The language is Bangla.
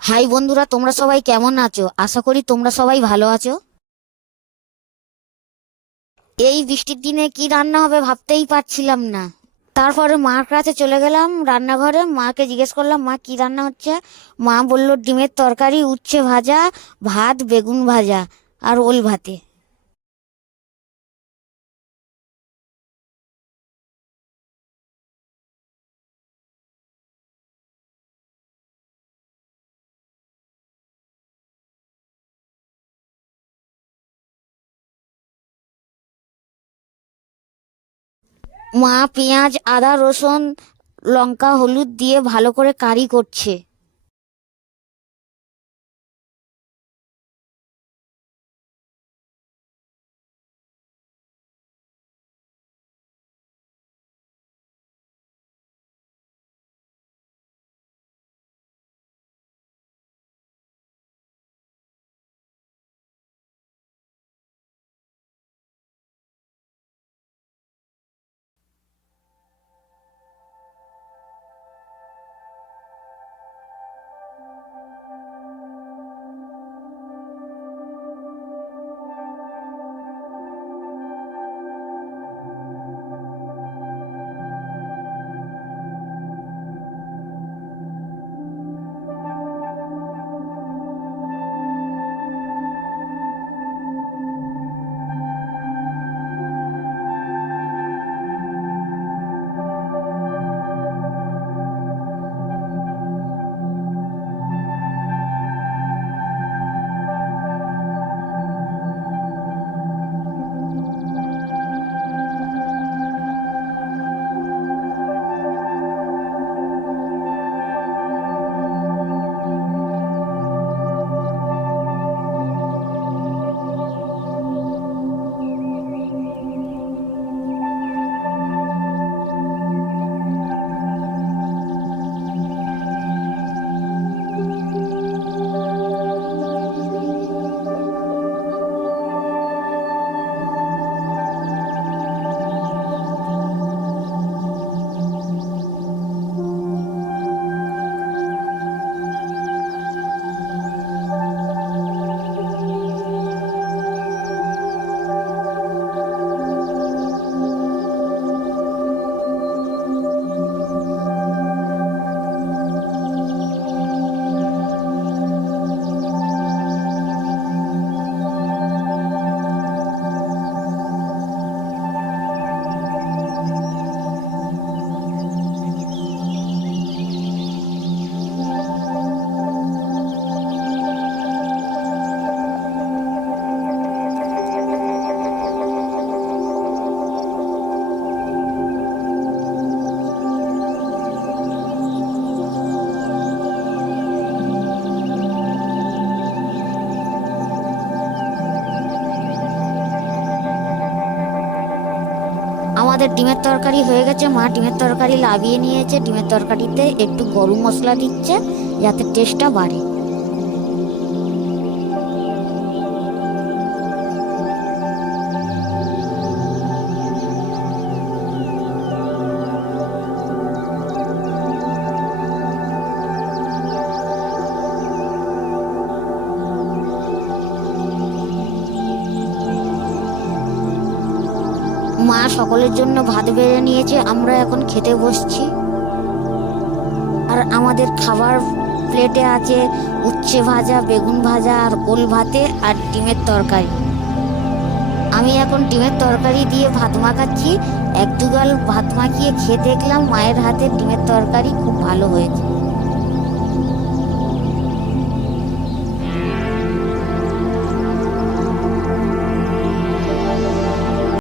হাই বন্ধুরা, তোমরা সবাই কেমন আছো? আশা করি তোমরা সবাই ভালো আছো। এই বৃষ্টির দিনে কি রান্না হবে ভাবতেই পারছিলাম না। তারপরে মার কাছে চলে গেলাম রান্নাঘরে, মাকে জিজ্ঞেস করলাম, মা কি রান্না হচ্ছে? মা বলল ডিমের তরকারি, উচ্ছে ভাজা, ভাত, বেগুন ভাজা আর ওল ভাতে। মা পেঁয়াজ, আদা, রসুন, লঙ্কা, হলুদ দিয়ে ভালো করে কারি করছে। আমাদের ডিমের তরকারি হয়ে গেছে। মা ডিমের তরকারি লাভিয়ে নিয়েছে, ডিমের তরকারিতে একটু গরম মশলা দিচ্ছে যাতে টেস্টটা বাড়ে। মা সকলের জন্য ভাত বেড়ে নিয়েছে, আমরা এখন খেতে বসছি। আর আমাদের খাবার প্লেটে আছে উচ্ছে ভাজা, বেগুন ভাজা আর ওল ভাতে আর ডিমের তরকারি। আমি এখন ডিমের তরকারি দিয়ে ভাত মাখাচ্ছি। এক দুগাল ভাত মাখিয়ে খেয়ে দেখলাম মায়ের হাতে ডিমের তরকারি খুব ভালো হয়েছে।